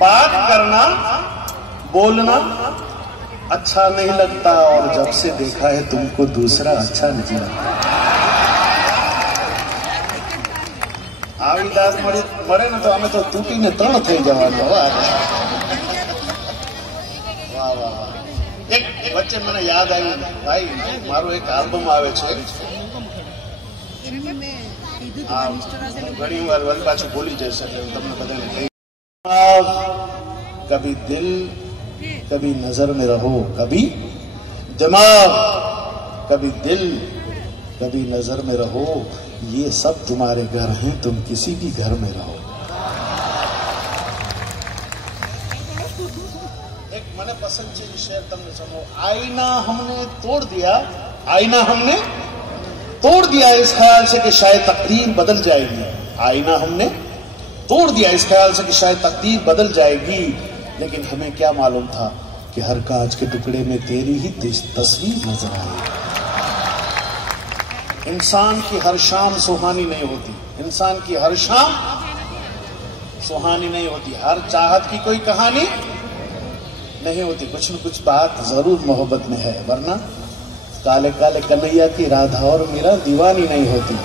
बात करना बोलना अच्छा नहीं लगता और जब से देखा है तुमको दूसरा अच्छा नहीं लगता। આવી દાસ મળે ને તો અમે તો તૂટીને તણ થઈ જવાનું। વાહ વાહ વાહ। એક વચ્ચે મને યાદ આવ્યું ભાઈ, મારું એક આલ્બમ આવે છે, ઘણી વાર વન પાછું ભૂલી જશે એટલે હું તમને બધાને કહી, कभी दिल कभी नजर में रहो, कभी दिमाग कभी दिल कभी नजर में रहो, ये सब तुम्हारे घर हैं, तुम किसी भी घर में रहो। एक मने पसंद चीज शेयर तुमने सुनो, आईना हमने तोड़ दिया, आईना हमने तोड़ दिया इस ख्याल से कि शायद तकदीर बदल जाएगी, आईना हमने तोड़ दिया इस ख्याल से कि शायद तकदीर बदल जाएगी, लेकिन हमें क्या मालूम था कि हर कांच के टुकड़े में तेरी ही तस्वीर नजर आएगी। इंसान की हर शाम सुहानी नहीं होती, इंसान की हर शाम सुहानी नहीं होती, हर चाहत की कोई कहानी नहीं होती, कुछ न कुछ बात जरूर मोहब्बत में है, वरना काले काले कन्हैया की राधा और मीरा दीवानी नहीं होती।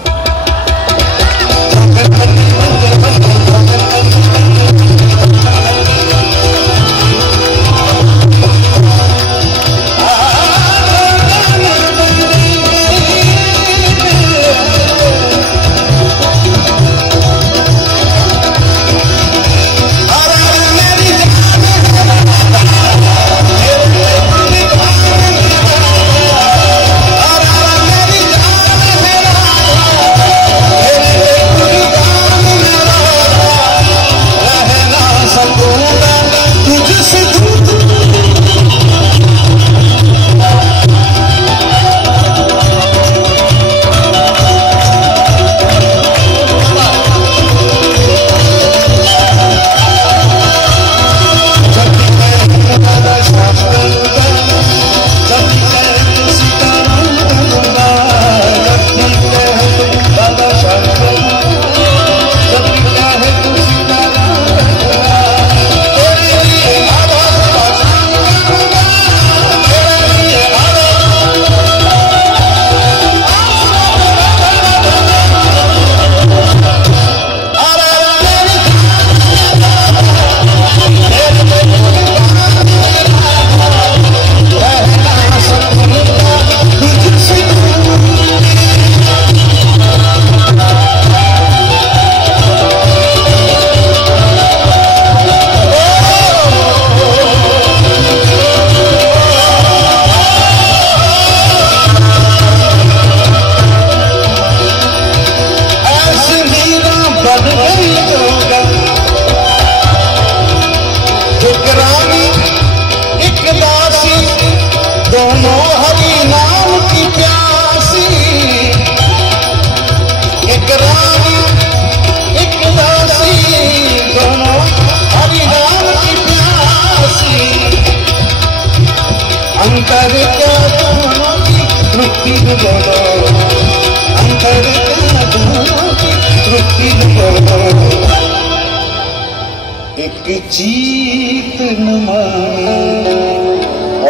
एक जीत न माने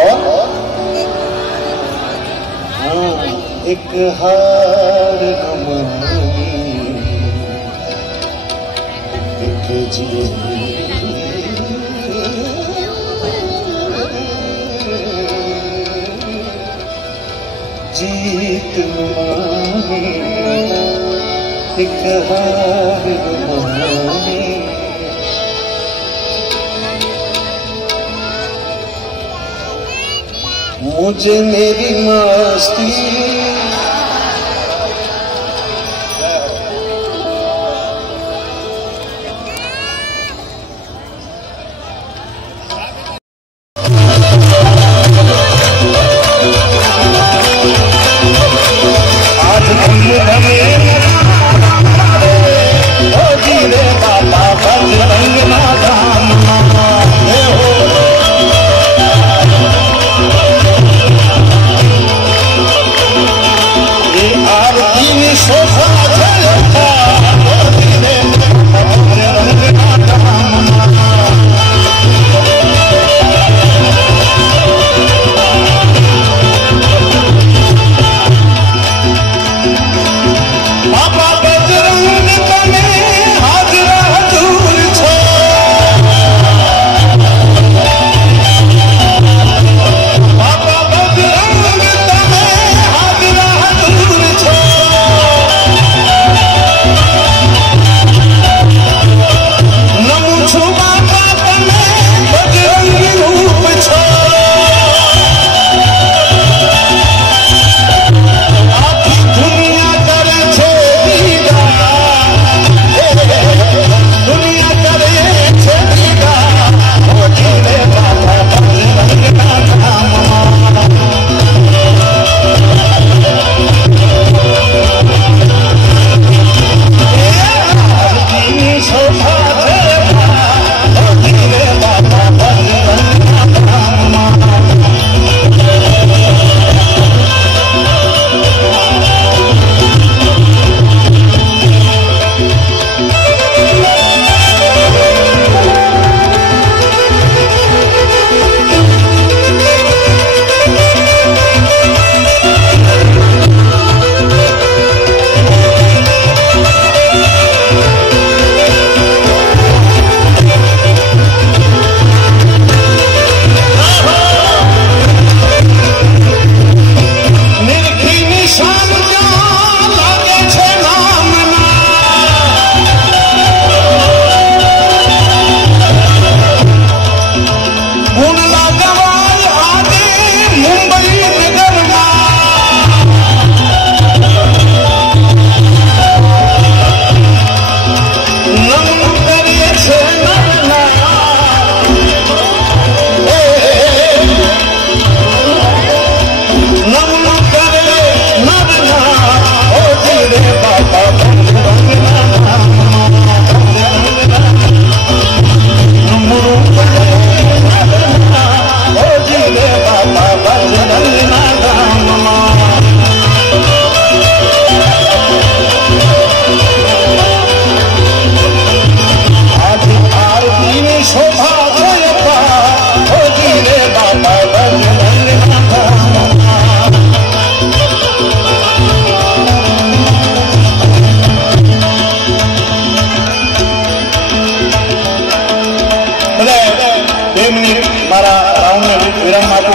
और हाँ एक हार न माने, एक जीत न माने, एक हार न माने, मुझे मेरी मस्ती आज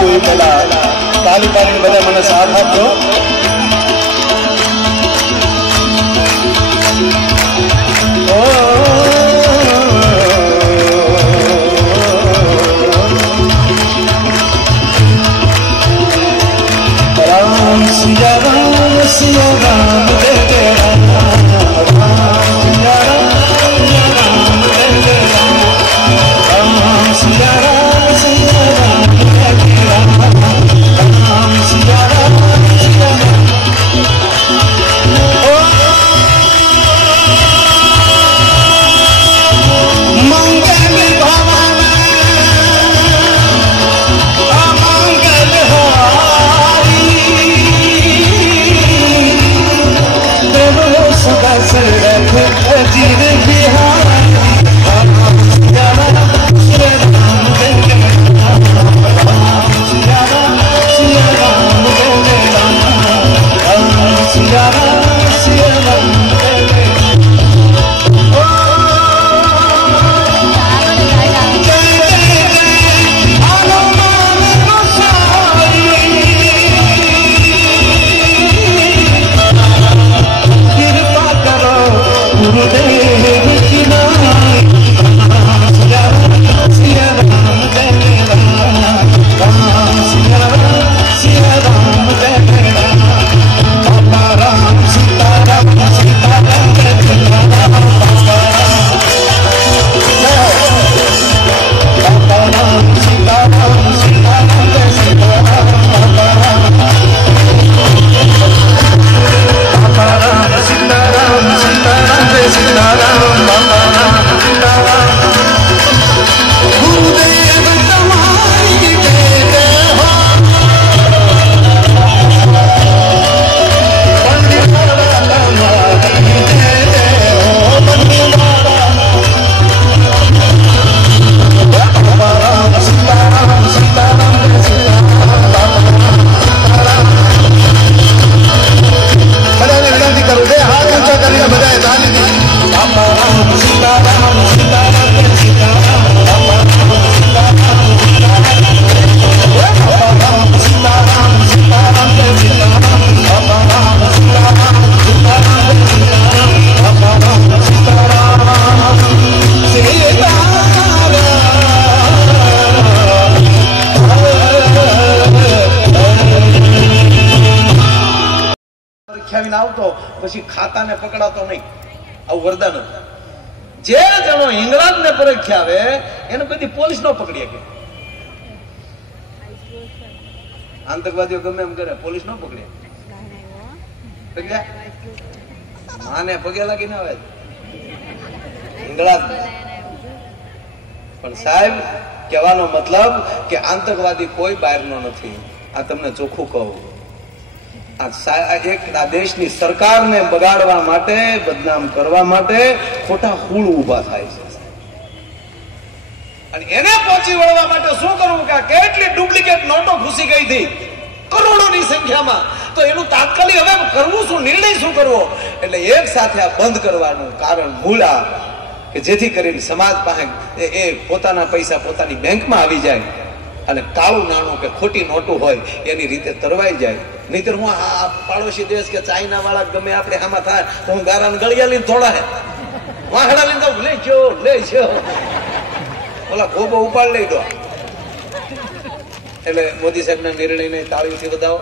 ગાવું એ પહેલા તાલી પાડીને બધા મને સાથ આપજો. राम सिया राम जय जय राम, राम सिया राम जय जय राम, राम सिया राम जय जय राम, राम सिया राम सिया राम. मंगल भवन अमंगल हारी, सदा सरथ अजीर बिहारी, राम सिया राम जय राम जय जय राम, राम सिया राम जय राम, राम सिया राम जय राम. આવતો પછી ખાતાને પકડાતો નહીં, આવું વરદાન હતું. જે જણો ઇંગ્લેન્ડ ને પરીક્ષા આવે એને બધી પોલીસ નો પકડી શકે. આતંકવાદીઓ ગમે એમ કરે, પોલીસ નો પકડે. માને પગે લાગીને આવે ઇંગ્લેન્ડ. પણ સાહેબ કહેવાનો મતલબ કે આતંકવાદી કોઈ બહારનો નથી. આ તમને ચોખ્ખું કહું. આ દેશની સરકારને બગાડવા માટે, બદનામ કરવા માટે ખોટા હુળ ઉભા થાય છે. અને એને પહોંચી વળવા માટે શું કરવું કે કેટલી ડુપ્લિકેટ નોટો ઘૂસી ગઈ હતી કરોડોની સંખ્યામાં. તો એનું તાત્કાલિક હવે કરવું શું, નિર્ણય શું કરવો? એટલે એક સાથે આ બંધ કરવાનું કારણ મૂળ આ કે જેથી કરીને સમાજ પાસે એ પોતાના પૈસા પોતાની બેંકમાં આવી જાય અને કાળું નાણું કે ખોટી નોટો હોય એની રીતે તરવાઈ જાય. નહીતર હું આ પાડોશી દેશ કે ચાઇના વાળા ગમે આપણે આમાં થાય તો હું ગારાને ગળિયા લઈને થોડા હે વાહડા લઈને કહું લેજો ઓલા ગોબો ઉપાડ લઈ દો. એટલે મોદી સાહેબ ના નિર્ણયને તાળીઓથી વધાવો.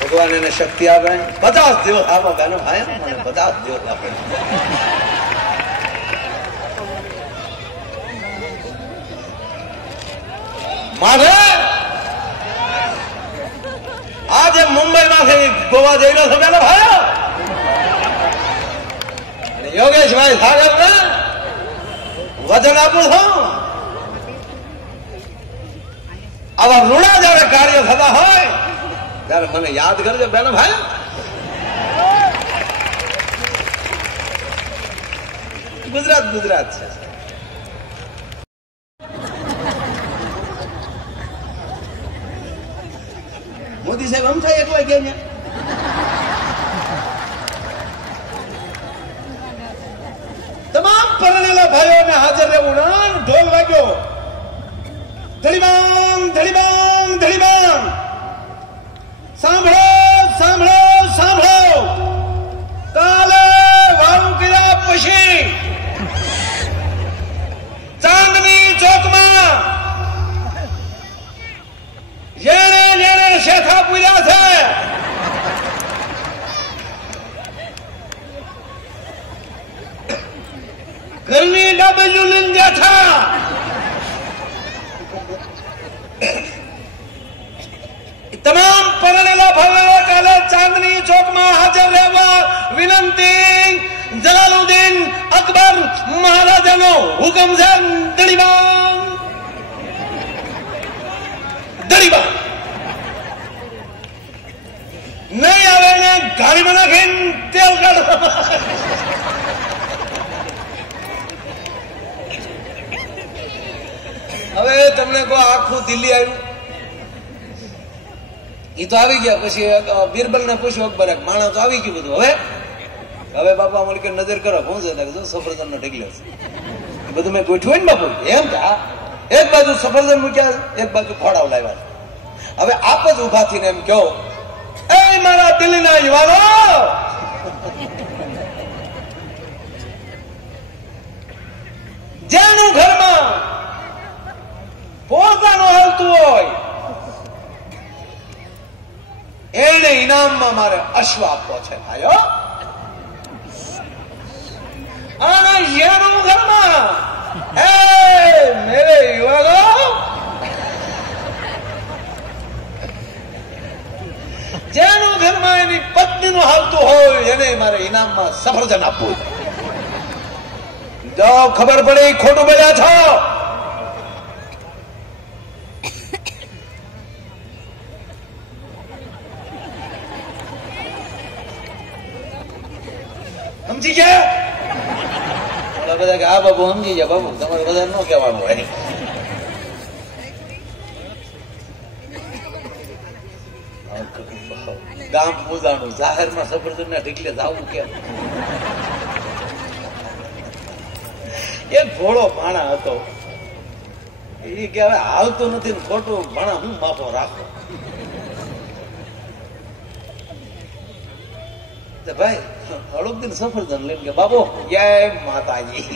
ભગવાન એને શક્તિ આપે. 50 દિવસ આપો બેનો ભાઈ, મને 50 દિવસ આપે. મારે આજે મુંબઈ માંથી ગોવા જઈ રહ્યો છો બેનો ભાઈ, યોગેશભાઈ સાગર ને વચન આપું છું. આવા ઋણા જયારે કાર્ય થતા હોય ત્યારે મને યાદ કરજો બેનો ભાઈ. ગુજરાત ગુજરાત છે. મોદી સાહેબ આમ થાય એકલા ગયા તમામ પરણેલા ભાઈઓને હાજર રહેવું. ઢોલ વાગ્યો ધડીબાંગ ધડીબાંગ ધડીબાંગ, સાંભળો સાંભળો સાંભળો, કાલે વાળું કર્યા પછી ચાંદની ચોકમાં જેને જેને શેઠા પૂર્યા છે ઘરની ડબલ્યુ લઈને બેઠા, તમામ પરણેલા ભરેલા કાલે ચાંદની ચોકમાં હાજર રહેવા વિનંતી. જલાલુદ્દીન અકબર મહારાજાનો હુકમ છે. ધડીબાંગ ધડીબાંગ, નહીં આવે ને ગાડીમાં નાખીને તેલ કાઢવા. હવે તમને કહો આખું દિલ્હી આવ્યું, એ તો આવી ગયા. પછી બિરબલ ને પૂછ્યું અકબર, માણસ તો આવી ગયું બધું. હવે બાપા મને કે નજર કરો શું છે, સફરજન નો ઢગલો છે, એ બધું મેં ગોઠવ્યું ને બાપુ. એમ કે એક બાજુ સફરજન મૂક્યા, એક બાજુ ખોડાવ લાવ્યા. હવે આપ જ ઉભા થઈને એમ કહો, એ મારા દિલ્હીના યુવાનો, જેનું ઘરમાં પોતાનું હાલતું હોય એને ઇનામમાં મારે અશ્વ આપવો છે ભાઈઓ. અને જેનું ઘરમાં મેરે યુવાનો, જેનું ઘરમાં એની પત્નીનું હાલતું હોય એને મારે ઇનામમાં સફરજન આપવું. જો ખબર પડે ખોટું બોલ્યા છો. સમજી ગયા બધા કે હા બાબુ સમજી ગયા બાબુ, તમારે બધા ન કહેવાનું હોય. ગામ પૂજાનું જાહેરમાં સફરજન ના ઢીકલે જવું કેમ? એક ભોળો ભાણા હતો, એ કે હવે હાલતું નથી ને ખોટું ભાણા હું માફો રાખો. ભાઈ થોડુંક દિન સફરજન લઈને કે બાબુ જય માતાજી.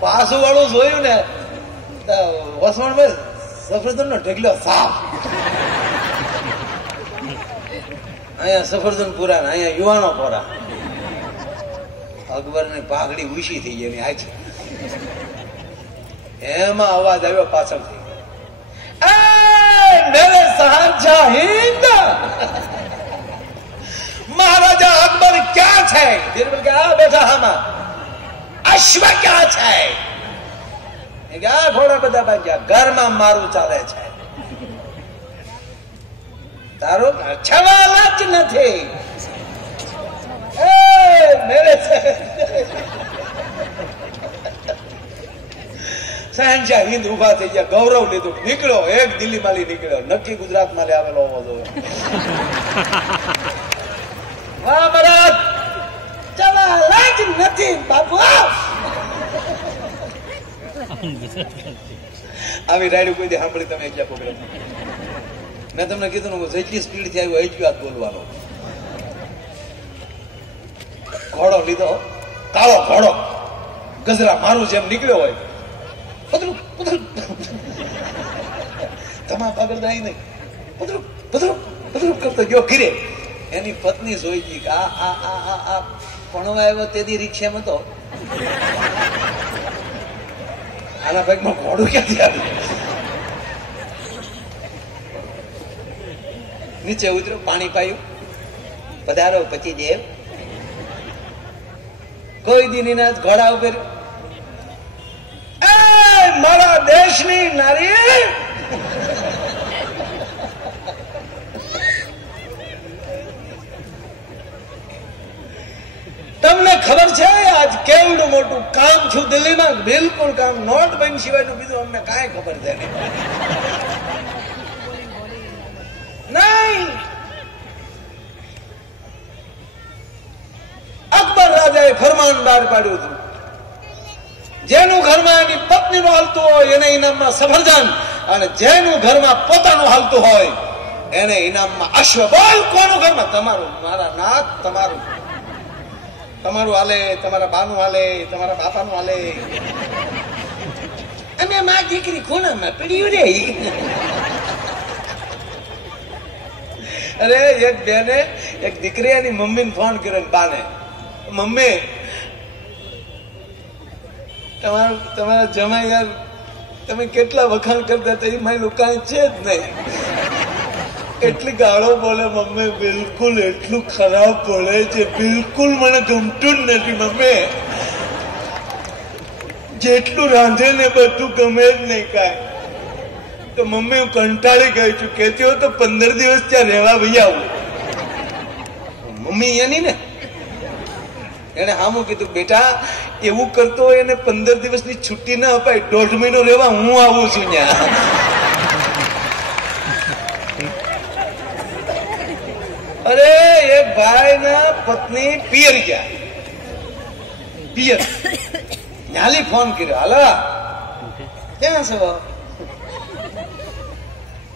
પાછું વાળું જોયું ને વસવણ ભાઈ સફરજન નો ઢગલો સાફ. અહીંયા સફરજન પૂરા ને અહીંયા યુવાનો પૂરા. અકબર ની પાઘડી ઊંચી થઈ ગઈ આજ એમાં અવાજ આવ્યો પાછળથી, मेरे शहंशाह हिंद महाराजा अकबर क्या है? बीरबल क्या बेटा हमा अश्व क्या है? ઘોડા બધા બાંધ્યા, ઘરમાં મારું ચાલે છે, તારું છવાલા જ નથી. મેરે શહેનશાહ હિન્દ ઉભા થઈ ગયા, ગૌરવ લીધું, નીકળ્યો. એક દિલ્હી માલી નીકળ્યો, નક્કી ગુજરાત માં આવેલો હોવો જોઈએ. વાહ મહારાજ, ચવાલા જ નથી બાપુ. આવી રાયડું કોઈ સાંભળી તમે એકલા પ્રોગ્રામ? મેં તમને કીધું ને જેટલી સ્પીડ થી આવ્યું એટલી વાત બોલવાનો. ઘોડો લીધો, કાળો ઘોડો, ગજરા મારું જેમ નીકળ્યો હોય, પતરું પતરું તમા પાગલ નહીં નહીં પતરું પતરું પતરું કરતો ગયો ઘીરે. એની પત્ની જોઈ ગઈ કે આ ભણવા આવ્યો તેથી રિક્ષામાં હતો, આના ભાગમાં ઘોડું ક્યાંથી આવ્યું? નીચે ઉતર્યો, પાણી પાયું, પધારો પછી દેવ. કોઈ દિન એના ઘોડા ઉપર મારા દેશની નારી તમને ખબર છે આજ કેવડું મોટું કામ છું દિલ્હીમાં? બિલકુલ કામ, નોટબંધી સિવાયનું બીજું અમને કાંઈ ખબર છે નહીં. અકબર રાજાએ ફરમાન બહાર પાડ્યું હતું, જેનું ઘરમાં એની પત્નીનું હાલતું હોય એને ઇનામમાં સફરજન, અને જેનું ઘરમાં પોતાનું હાલતું હોય એને ઇનામમાં અશ્વ. બોલ કોનું ઘરમાં? તમારું. મારા નાથ, તમારું. તમારું હાલે, તમારા બાનું હાલે, તમારા બાપાનું હાલે. અમે માં દીકરી ખૂણામાં પડ્યું રે. અરે એક બેને એક દીકરી એની મમ્મીને ફોન કર્યો, બાને, મમ્મી તમારા જમાઈ યાર તમે કેટલા વખાણ કરતા હતા, એ મારી કાંઈ છે જ નહીં. એટલી ગાળો બોલે મમ્મી, બિલકુલ એટલું ખરાબ બોલે છે, બિલકુલ મને ગમતું જ નથી મમ્મી. જેટલું રાંધે ને બધું ગમે જ નહીં કાંઈ. તો મમ્મી હું કંટાળી ગઈ છું, કેતી હોય તો 15 દિવસ ત્યાં રહેવા ભાઈ આવું. મમ્મી એની ને એને હામું કીધું, બેટા એવું કરતો હોય એને 15 દિવસની છુટ્ટી ના અપાય, 1.5 મહિનો રહેવા હું આવું છું ત્યાં. અરે એક ભાઈ ના પત્ની પિયર ગયા, પિયર ન્યાલી ફોન કર્યો, હાલા ક્યાં છો?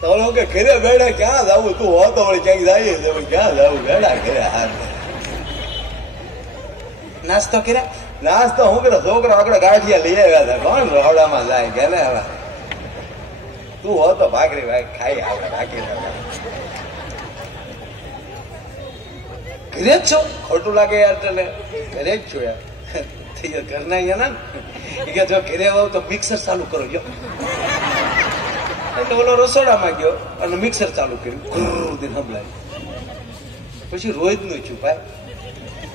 તો કે ઘરે બેડા ક્યાં જવું, તું હો તો ક્યાંક જાય, ક્યાં જવું બેડા ઘરે. હાથ નાસ્તો કર્યા? નાસ્તો હું કર્યો, છોકરા આગળ ગાંઠિયા લઈ આવ્યા હતા, કોણ રોડામાં જાય કે ને. હવે તું હો તો ભાખરી ખાઈ આવે રાખી. ઘરે જ છો? ખોટું લાગે યાર તને. ઘરે જ છો યાર. ઘરના અહીંયા ને કે જો ઘરે આવો તો મિક્સર ચાલુ કરો. જો એટલે ઓલો રસોડામાં ગયો અને મિક્સર ચાલુ કર્યું, સંભળાય. પછી રોજ નું છું ભાઈ,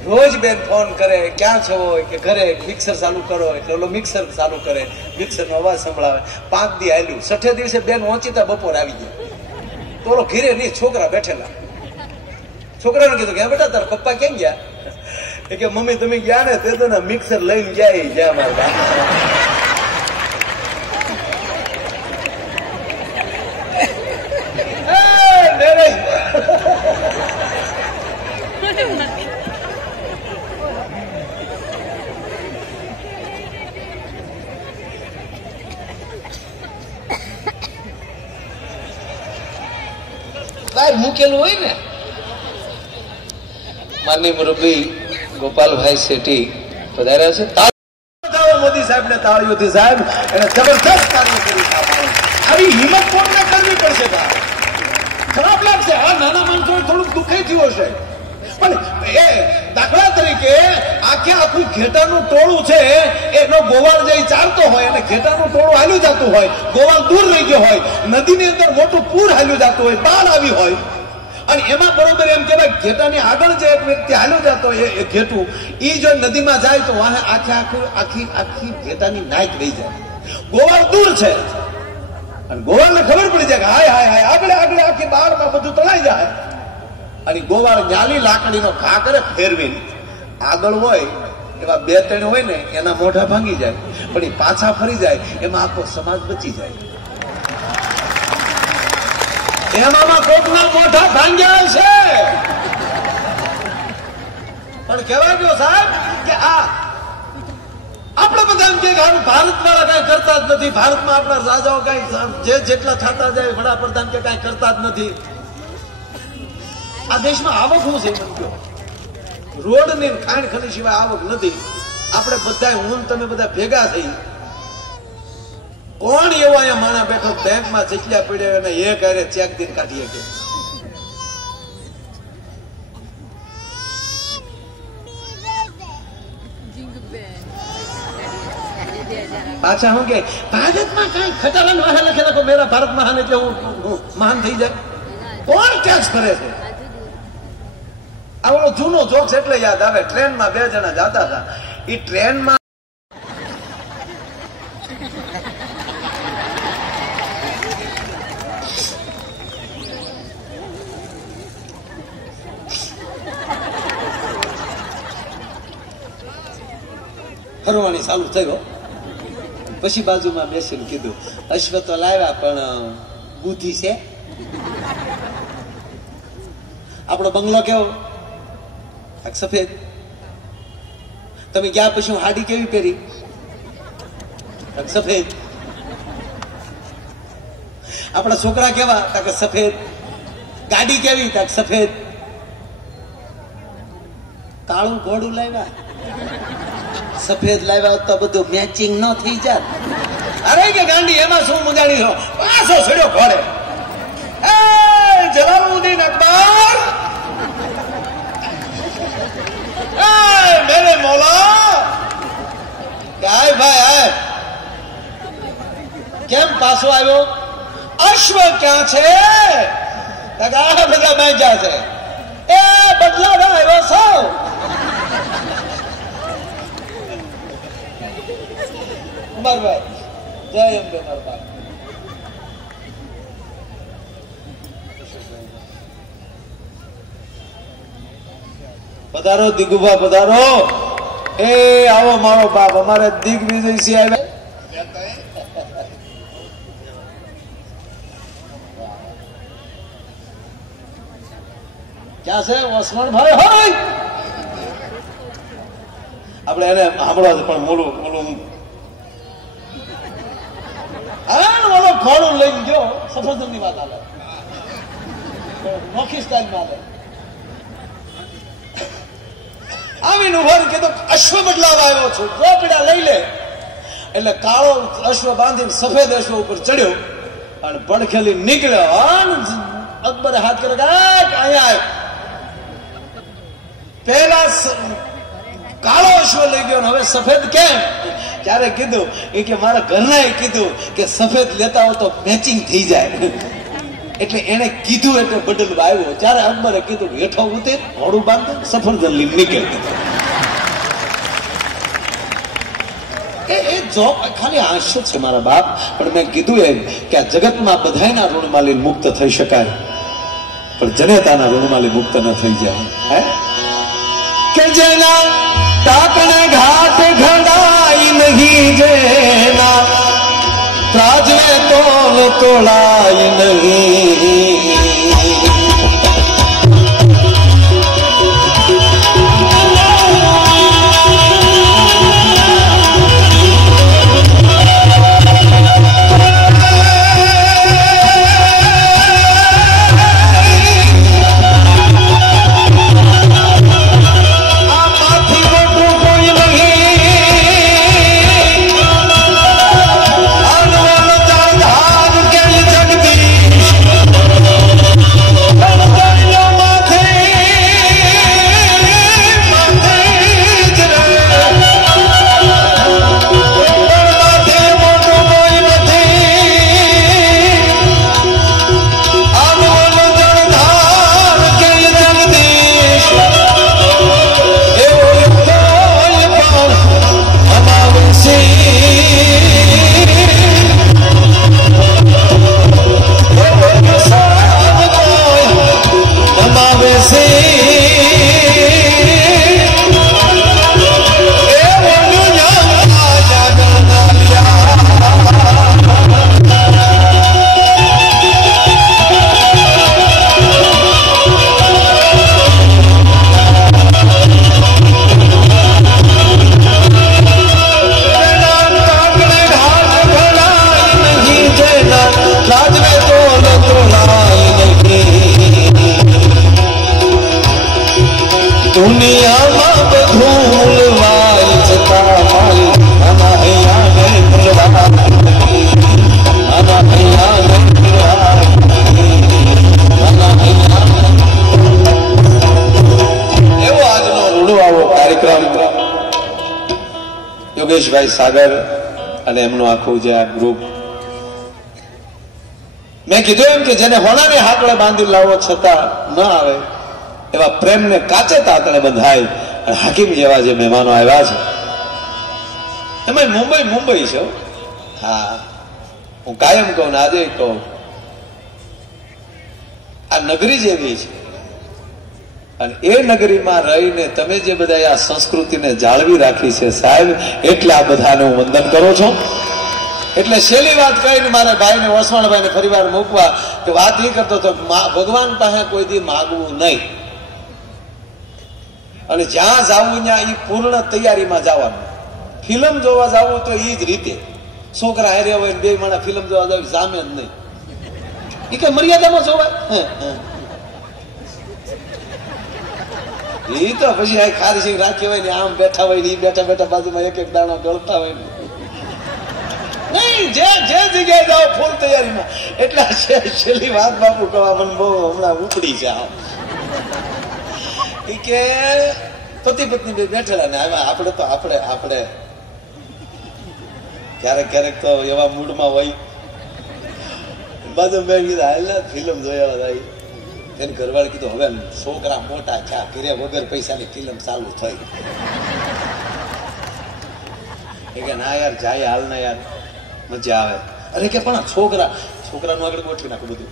રોજ બેન ફોન કરે, ક્યાં છો કે ઘરે, મિક્સર ચાલુ કરો. એટલે ઓલો મિક્સર ચાલુ કરે, મિક્સર નો અવાજ સંભળાવે. 5 દી હાલ્યું. 6 દિવસે બેન ઓચિતા બપોર આવી ગયા. તો ઓલો ઘીરે નહીં, છોકરા બેઠેલા. છોકરાને કીધું કે બેટા તારા પપ્પા ક્યાં ગયા? એ કે મમ્મી તમે ગયા ને તે તો મિક્સર લઈને ગયા જ્યાં મારા. મૂકેલું હોય ને. માનનીય મુરબ્બી ગોપાલભાઈ શેઠી પધાર્યા છે. મોદી સાહેબ ને તાળીઓથી. સાહેબ એને જબરદસ્ત કાર્ય કર્યું. આવી હિંમત કોને કરવી પડશે? ખરાબ લાગશે. આ નાના માણસો થોડુંક દુઃખી થયું હશે, પણ એ દાખલા તરીકે આખું ઘેટાનું ટોળું છે, એનો ગોવાળ જે ચાલતો હોય અને ઘેટાનું ટોળું હાલ્યું જતું હોય, ગોવાળ દૂર રહી ગયો હોય, નદીની અંદર મોટું પૂર હાલ્યું જતું હોય, બાળ આવી હોય, અને એમાં બરોબર એમ કે ભાઈ ઘેટાની આગળ જે એક વ્યક્તિ હાલ્યો જતો હોય એ ઘેટું, એ જો નદીમાં જાય તો વાહે આખી ઘેટાની નાક રહી જાય. ગોવાળ દૂર છે અને ગોવાળને ખબર પડી જાય કે હાય હાય હાય આગળ આખી બાળમાં બધું તણાઈ જાય. અને ગોવાળ ન્યાલી લાકડીનો ઘા કરે ફેરવીને, આગળ હોય એવા 2-3 હોય ને એના મોઢા ભાંગી જાય, પણ એ પાછા ફરી જાય, એમાં આખો સમાજ બચી જાય. એમાં કોકના મોઢા ભાંગ્યા છે. પણ કહેવાય ગયો સાહેબ કે આપણે બધા એમ કે ભારત વાળા કઈ કરતા જ નથી, ભારતમાં આપણા રાજાઓ કઈ જેટલા થતા જાય વડાપ્રધાન કે કઈ કરતા જ નથી. આ દેશમાં આવક શું છે? રોડ ની ખાણ ખની સિવાય આવક નથી. આપણે બધા હું તમે બધા ભેગા થઈ, કોણ એવો અહીંયા માણા બેઠો બેંકમાં ચીકલ્યા પડ્યા અને એક હારે ચેક દિન કાઢીએ કે? પાછા હું કે ભારતમાં કઈ ખટારા વાહન લખે લખો મેરા ભારત મહાન એટલે હું મહાન થઈ જાય. કોણ ટેક્સ કરે છે? આ ઓલો જૂનો જોક્સ એટલે યાદ આવે. ટ્રેનમાં 2 જણા જતા હતા, એ ટ્રેનમાં ફરવાની ચાલુ થયો. પછી બાજુમાં બેસીને કીધું, અશ્વ તો લાવ્યા પણ બુદ્ધિ છે? આપણો બંગલો કેવો સફેદ, તમે ગયા પછી હાડી કેવી પહેરી? સફેદ. આપણા છોકરા કેવા? કે સફેદ. ગાડી કેવી? સફેદ. કાળું ઘોડું લાવ્યા, સફેદ લાવ્યા તો બધું મેચિંગ ન થઈ જાય. અરે કે ગાંડી એમાં શું મુજાણી છો? પાછો છેડ્યો ઘોડે. જલાલુદ્દીન અકબર, મેરે મૌલા, આય ભાઈ આય. કેમ પાછો આવ્યો? અશ્વ ક્યાં છે? બધા બેંચ્યા છે. એ બદલા ના આવ્યો સૌ. બરાબર. જય અંબે મારા. પધારો દિગુભા, પધારો. એ આવો મારો બાપ, અમારે દિગ્વિજયસિંહ આવ્યા. ક્યાં છે વસવણભાઈ? હોય આપણે એને સાંભળવા છે, પણ મોલું ઓલો ખોડું લઈને ગયો. સફરજન ની વાત આવે, નોખી સ્ટાઇલ માં આવે. આવીને ઉભા કીધું અશ્વ બદલાવા આવ્યો છું, જો પીડા લઈ લે. એટલે કાળો અશ્વ બાંધીને સફેદ અશ્વ ઉપર ચડ્યો અને પડખેલી નીકળ્યો. અકબરે હાથ કર્યો કે અહીંયા આવ. પેલા કાળો અશ્વ લઈ ગયો, હવે સફેદ કેમ? ત્યારે કીધું એ કે મારા ઘરના કીધું કે સફેદ લેતા હો તો મેચિંગ થઈ જાય. એટલે એને કીધું એટલે બદલ આવ્યો. ત્યારે અકબરે કીધું હેઠો ઉતર, ઘોડું બાંધે, સફરજન લઈને નીકળે. એ જોબ ખાલી હાસ્ય છે મારા બાપ, પણ મેં કીધું એમ કે આ જગતમાં બધાના ઋણમાંથી મુક્ત થઈ શકાય, પણ જનેતાના ઋણમાંથી મુક્ત ન થઈ જાય. હે કે જેના ટાકણે ઘાટ ઘડાઈ નહીં, જેના ત્રાજવે તોલ તોડાય નહીં. યોગેશભાઈ સાગર અને એમનું આખું જે આ ગ્રુપ, મેં કીધું એમ કે જેને હોનાને હાકડે બાંધી લાવો છતાં ન આવે એવા પ્રેમને કાચે તાતણે બંધાય. અને હાકીમ જેવા જે મહેમાનો આવ્યા છે, એમાં મુંબઈ છે. હા, હું કાયમ કહું ને આજે કહું, આ નગરી જેવી છે અને એ નગરીમાં રહીને તમે જે બધા આ સંસ્કૃતિને જાળવી રાખી છે સાહેબ, એટલે આ બધાને હું વંદન કરું છું. એટલે છેલ્લી વાત કહીને મારે ભાઈને વસવાણભાઈને ફરીવાર મૂકવા કે વાત એ કરતો હતો, ભગવાન પાસે કોઈ દી માગવું નહીં, અને જ્યાં જવું ત્યાં એ પૂર્ણ તૈયારીમાં જવાનું. ફિલ્મ જોવા જવું તો એ જ રીતે છોકરા હાર્યા હોય બે માણા ફિલ્મ જોવા જાય જામે જ નહીં. એ કઈ મર્યાદામાં જોવાય? એ તો પછી આ ખારી રાખ્યો હોય ને આમ બેઠા હોય ને એ બેઠા બેઠા બાજુમાં એક એક દાણો ગળતા હોય નહીં. જે જગ્યાએ જાઓ ફૂલ તૈયારીમાં. એટલે છેલ્લી વાત બાપુ કહેવા મને બહુ હમણાં ઉપડી છે. કે પતિ પત્ની બે બેઠેલા ને આપણે તો આપણે ક્યારેક ક્યારેક તો એવા મૂડમાં હોય બાજુ મેં કીધું હાલ ફિલ્મ જોયા થાય. એની ઘરવાળી કીધું હવે છોકરા મોટા ચા કર્યા વગર પૈસાની ફિલ્મ ચાલુ થઈ. કે ના યાર જાય હાલ ના યાર મજા આવે. અરે કે પણ છોકરાનું આગળ ગોઠવી નાખું બધું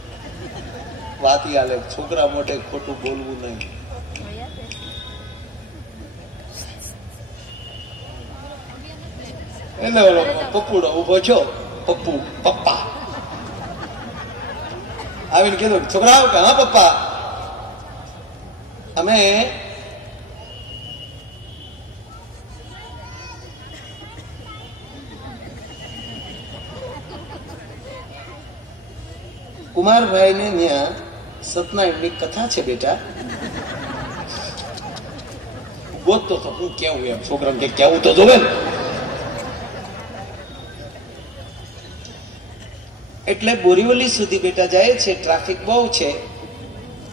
વાત હાલે. છોકરા મોટે ખોટું બોલવું નહીં. એટલે ઓલો પપ્પુડો ઉભો છો પપ્પા આવીને કીધું છોકરાઓ કે હા પપ્પા અમે કુમારભાઈ ને ત્યાં સત્યનારાયણની કથા છે બેટા. બોલતો તો હું કેવું એમ છોકરાને કે કેવું તો જોવે ને. એટલે બોરીવલી સુધી બેટા જાય છે. ટ્રાફિક બહુ છે.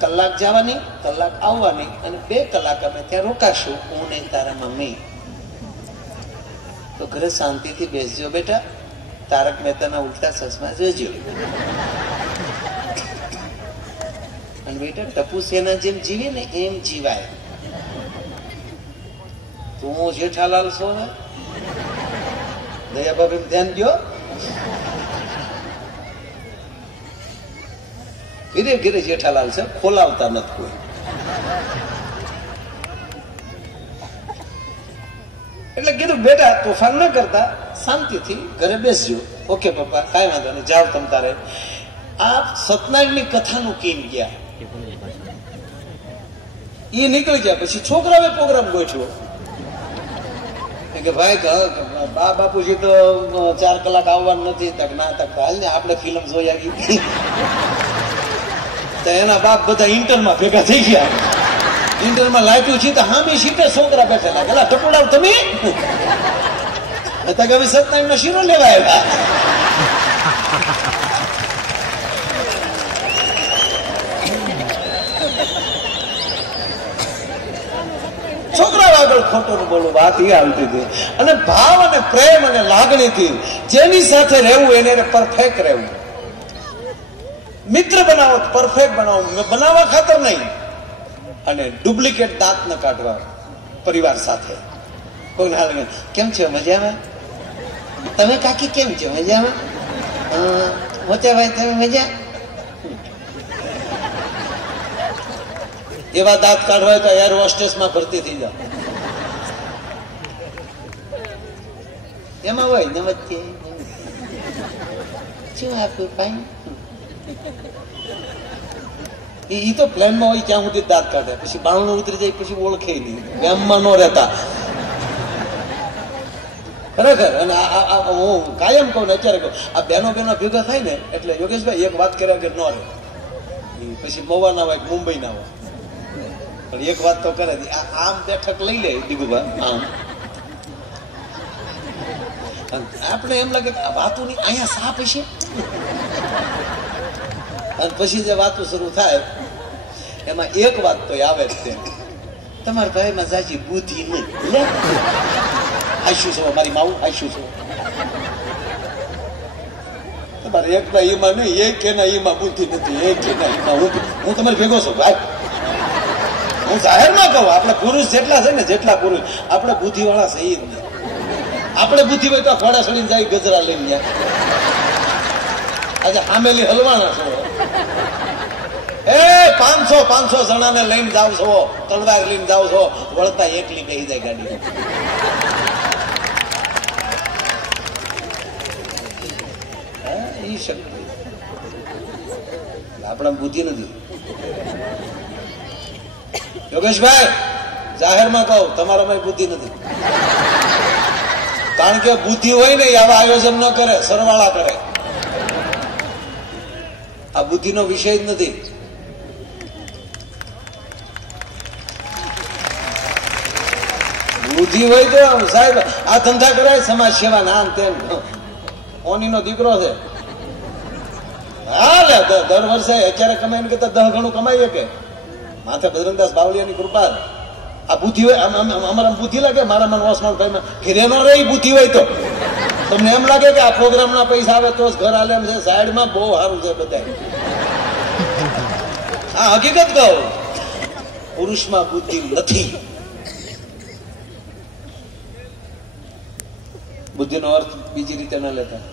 કલાક જવાની કલાક આવવાની અને 2 કલાક અમે ત્યાં રોકાશું હું ને તારા મમ્મી. તો ઘરે શાંતિથી બેસજો બેટા. તારક મહેતાના ઉલ્ટા ચશ્મા જોજો. અને બેટા ટપુ સેના જેમ જીવે ને એમ જીવાય. તું જેઠાલાલ છો ને દયાબાબ એમ ધ્યાન દો. ઘીરે ઘીરે જેઠાલાલ છે, ખોલાવતા નથી કોઈ. એટલે કીધું બેટા તોફાન ન કરતા શાંતિથી ઘરે બેસજો. ઓકે પપ્પા કાંઈ વાંધો નહીં જાઓ તમ તારે. આ સત્યનારાયણની કથાનું કેમ ગયા એ નીકળી ગયા. પછી છોકરાએ પ્રોગ્રામ ગોઠવ્યો કે ભાઈ બા બાપુજી તો 4 કલાક આવવાનું નથી. તક ના તક હાલ ને આપણે ફિલ્મ જોઈ આવી. તો એના બાપ બધા ઇન્ટરમાં ભેગા થઈ ગયા. ઇન્ટરમાં લાગ્યું છે તો હામી સીટે છોકરા બેઠેલા. પેલા ટપુડાવ તમે હવે સત્યનારાયણ નો શીરો લેવા આવ્યા. છોકરા આગળ ખોટું બોલું વાત એ આવતી હતી. અને ભાવ અને પ્રેમ અને લાગણીથી જેની સાથે રહેવું એને પરફેક્ટ રહેવું. મિત્ર બનાવો પરફેક્ટ બનાવો, બનાવવા ખાતર નહીં. અને ડુપ્લિકેટ દાંત ન કાઢવા પરિવાર સાથે. કોઈ હાલ કેમ છે મજામાં? તમે કાકી કેમ છો મજામાં? મોચાભાઈ તમે મજા? એવા દાંત કાઢવા હોય તો એર હોસ્ટેસમાં ભરતી થઈ જાવ. એમાં હોય નમસ્તે શું આપ્યું પાણી. એ તો પ્લેનમાં હોય ત્યાં સુધી દાંત કાઢે. પછી બાવણું ઉતરી જાય પછી ઓળખે નહીં. ગામમાં ન રહેતા ખરેખર. અને હું કાયમ કહું ને અત્યારે કહું આ બેનો ભેગા થાય ને એટલે યોગેશભાઈ એક વાત કર્યા કે ન રહે. પછી મવા ના હોય મુંબઈ ના હોય પણ એક વાત તો કરે. આમ બેઠક લઈ લે દીગુભા આમ. આપણે એમ લાગે કે આ વાતો ની અહીંયા સાપ હશે. અને પછી જે વાતો શરૂ થાય એમાં એક વાત તો આવે જ છે તમારા ભાઈમાં જાજી બુદ્ધિ નહીં. આશું છો મારી માવું આશું છો. તમારે એકના ઈમાં નહીં એક એના ઈમાં બુદ્ધિ નથી. એક એના ઈમાં હું તમારે ભેગો છું ભાઈ. હું જાહેરમાં કહું આપણે પુરુષ જેટલા છે ને જેટલા પુરુષ આપણે બુદ્ધિ વાળા છે જ નહીં. આપણે બુદ્ધિ હોય તો ફોડા સડીને જાય ગજરા લઈને જાય. આજે હામેલી હલવાના છો. 500 જણાને લઈને જાવ છો, તલવાર લઈને જાવ છો, વળતા એકલી બેસી જાય ગાડી. એ શક્તિ આપણા બુદ્ધિ નથી. યોગેશભાઈ જાહેરમાં કહું તમારામાં બુદ્ધિ નથી. કારણ કે બુદ્ધિ હોય ને આવા આયોજન ન કરે, સરવાળા કરે. આ બુદ્ધિનો વિષય જ નથી. બુદ્ધિ હોય તો સાહેબ આ ધંધા કરાય, સમાજ સેવા ના તેમ. ઓનીનો દીકરો છે, હા લે દર વર્ષે અત્યારે કમાઈને કરતા 10 ગણું કમાઈએ કે માથે બજરંગદાસ બાવળિયાની કૃપા. આ બુદ્ધિ હોય, અમારા બુદ્ધિ લાગે મારા મન ઓસમાણભાઈ ઘેરે ન રહી બુદ્ધિ હોય તો તમને એમ લાગે કે આ પ્રોગ્રામ ના પૈસા આવે તો ઘર હાલે એમ છે. સાઈડમાં બહુ સારું છે બધા. હા હકીકત કહું, પુરુષમાં બુદ્ધિ નથી. બુદ્ધિનો અર્થ બીજી રીતે ન લેતા.